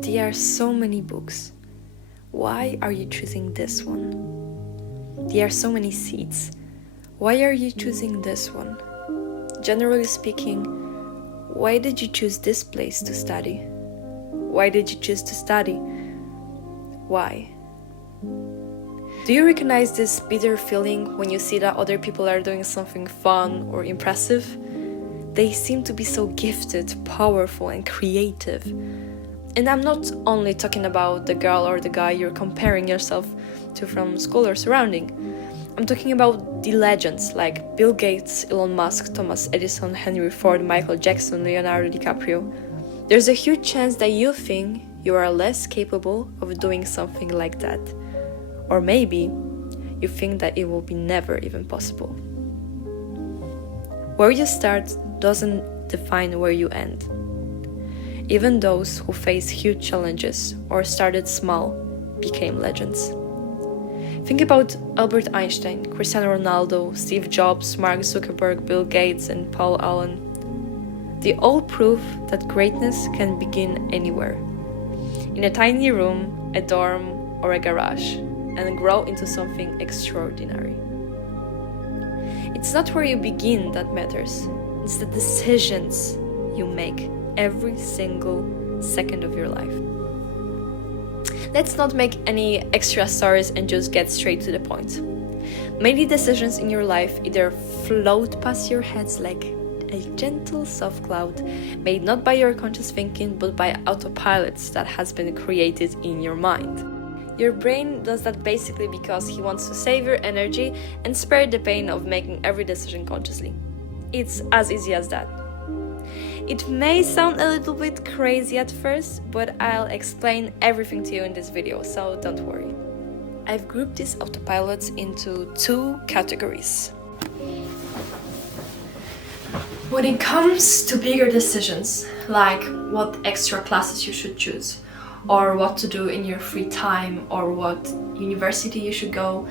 There are so many books. Why are you choosing this one? There are so many seats. Why are you choosing this one? Generally speaking, why did you choose this place to study? Why did you choose to study? Why? Do you recognize this bitter feeling when you see that other people are doing something fun or impressive? They seem to be so gifted, powerful, and creative. And I'm not only talking about the girl or the guy you're comparing yourself to from school or surrounding. I'm talking about the legends like Bill Gates, Elon Musk, Thomas Edison, Henry Ford, Michael Jackson, Leonardo DiCaprio. There's a huge chance that you think you are less capable of doing something like that. Or maybe you think that it will be never even possible. Where you start doesn't define where you end. Even those who face huge challenges or started small became legends. Think about Albert Einstein, Cristiano Ronaldo, Steve Jobs, Mark Zuckerberg, Bill Gates, and Paul Allen. They all prove that greatness can begin anywhere. In a tiny room, a dorm, or a garage, and grow into something extraordinary. It's not where you begin that matters. It's the decisions you make every single second of your life. Let's not make any extra stories and just get straight to the point. Many decisions in your life either float past your heads like a gentle soft cloud, made not by your conscious thinking but by autopilots that has been created in your mind. Your brain does that basically because he wants to save your energy and spare the pain of making every decision consciously. It's as easy as that. It may sound a little bit crazy at first, but I'll explain everything to you in this video, so don't worry. I've grouped these autopilots into two categories. When it comes to bigger decisions, like what extra classes you should choose, or what to do in your free time, or what university you should go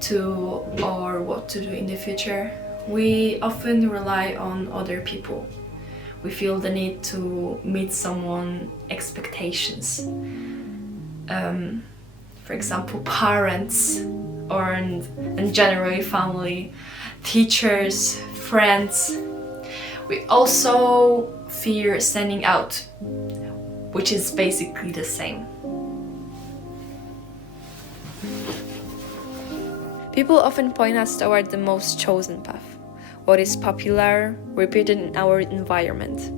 to, or what to do in the future, we often rely on other people. We feel the need to meet someone's expectations. For example, parents, or and generally family, teachers, friends. We also fear standing out, which is basically the same. People often point us toward the most chosen path, what is popular, repeated in our environment,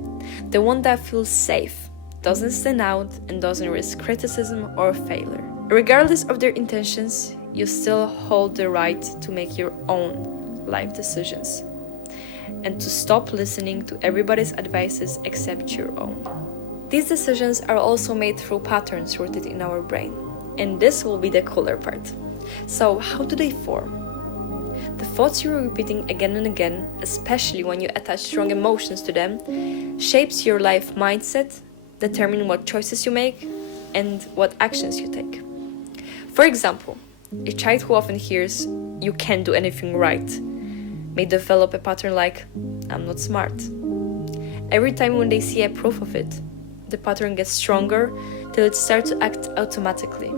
the one that feels safe, doesn't stand out, and doesn't risk criticism or failure. Regardless of their intentions, you still hold the right to make your own life decisions and to stop listening to everybody's advices except your own. These decisions are also made through patterns rooted in our brain, and this will be the cooler part. So, how do they form? The thoughts you're repeating again and again, especially when you attach strong emotions to them, shapes your life mindset, determine what choices you make, and what actions you take. For example, a child who often hears, "You can't do anything right," may develop a pattern like, "I'm not smart." Every time when they see a proof of it, the pattern gets stronger till it starts to act automatically.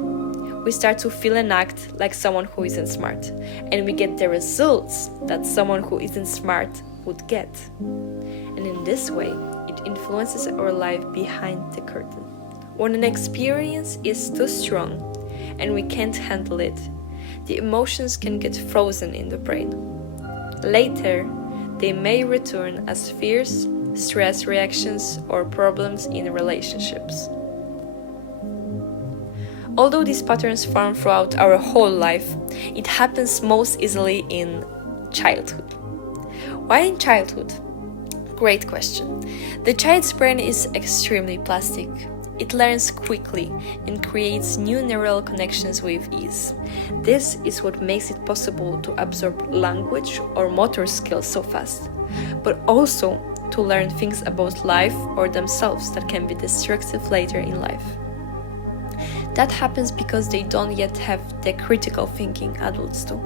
We start to feel and act like someone who isn't smart, and we get the results that someone who isn't smart would get. And in this way, it influences our life behind the curtain. When an experience is too strong and we can't handle it, the emotions can get frozen in the brain. Later, they may return as fears, stress reactions, or problems in relationships. Although these patterns form throughout our whole life, it happens most easily in childhood. Why in childhood? Great question. The child's brain is extremely plastic. It learns quickly and creates new neural connections with ease. This is what makes it possible to absorb language or motor skills so fast, but also to learn things about life or themselves that can be destructive later in life. That happens because they don't yet have the critical thinking adults do.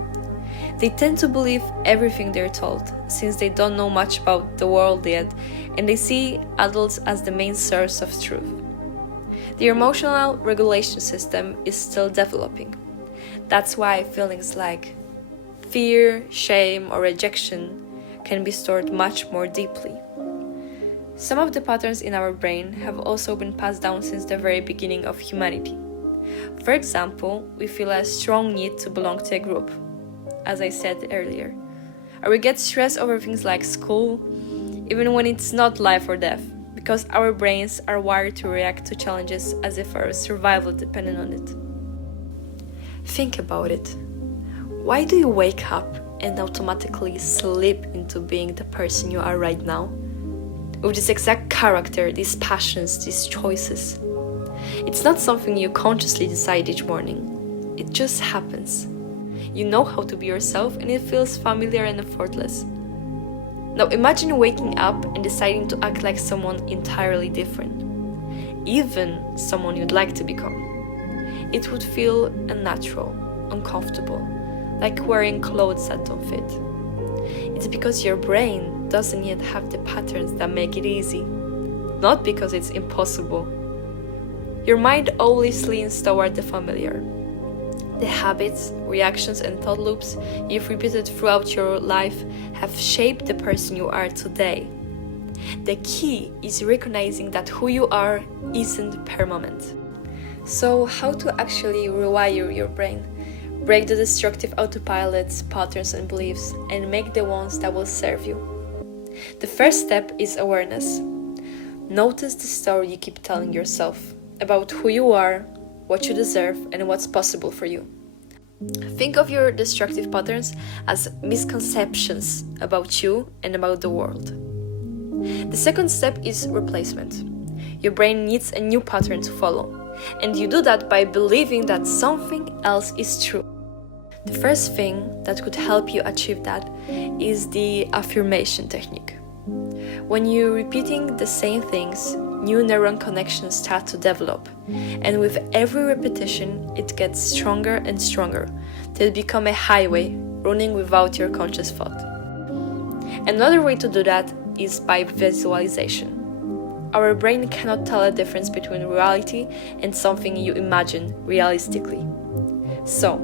They tend to believe everything they're told, since they don't know much about the world yet, and they see adults as the main source of truth. The emotional regulation system is still developing. That's why feelings like fear, shame, or rejection can be stored much more deeply. Some of the patterns in our brain have also been passed down since the very beginning of humanity. For example, we feel a strong need to belong to a group, as I said earlier. Or we get stressed over things like school, even when it's not life or death, because our brains are wired to react to challenges as if our survival depended on it. Think about it. Why do you wake up and automatically slip into being the person you are right now? With this exact character, these passions, these choices. It's not something you consciously decide each morning. It just happens. You know how to be yourself and it feels familiar and effortless. Now imagine waking up and deciding to act like someone entirely different. Even someone you'd like to become. It would feel unnatural, uncomfortable, like wearing clothes that don't fit. It's because your brain doesn't yet have the patterns that make it easy, not because it's impossible. Your mind always leans toward the familiar. The habits, reactions, and thought loops you've repeated throughout your life have shaped the person you are today. The key is recognizing that who you are isn't permanent. So, how to actually rewire your brain? Break the destructive autopilots, patterns, and beliefs, and make the ones that will serve you. The first step is awareness. Notice the story you keep telling yourself about who you are, what you deserve, and what's possible for you. Think of your destructive patterns as misconceptions about you and about the world. The second step is replacement. Your brain needs a new pattern to follow, and you do that by believing that something else is true. The first thing that could help you achieve that is the affirmation technique. When you're repeating the same things, new neuron connections start to develop, and with every repetition, it gets stronger and stronger till it becomes a highway running without your conscious thought. Another way to do that is by visualization. Our brain cannot tell a difference between reality and something you imagine realistically. So,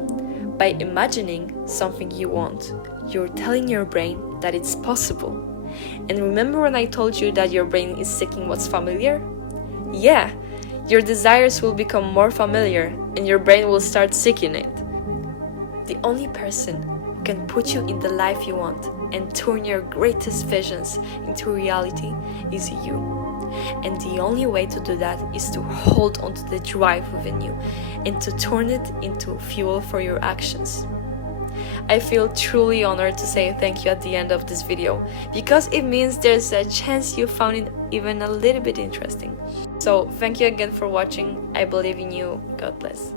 by imagining something you want, you're telling your brain that it's possible. And remember when I told you that your brain is seeking what's familiar? Yeah, your desires will become more familiar and your brain will start seeking it. The only person who can put you in the life you want and turn your greatest visions into reality is you. And the only way to do that is to hold onto the drive within you and to turn it into fuel for your actions. I feel truly honored to say thank you at the end of this video, because it means there's a chance you found it even a little bit interesting. So thank you again for watching. I believe in you. God bless.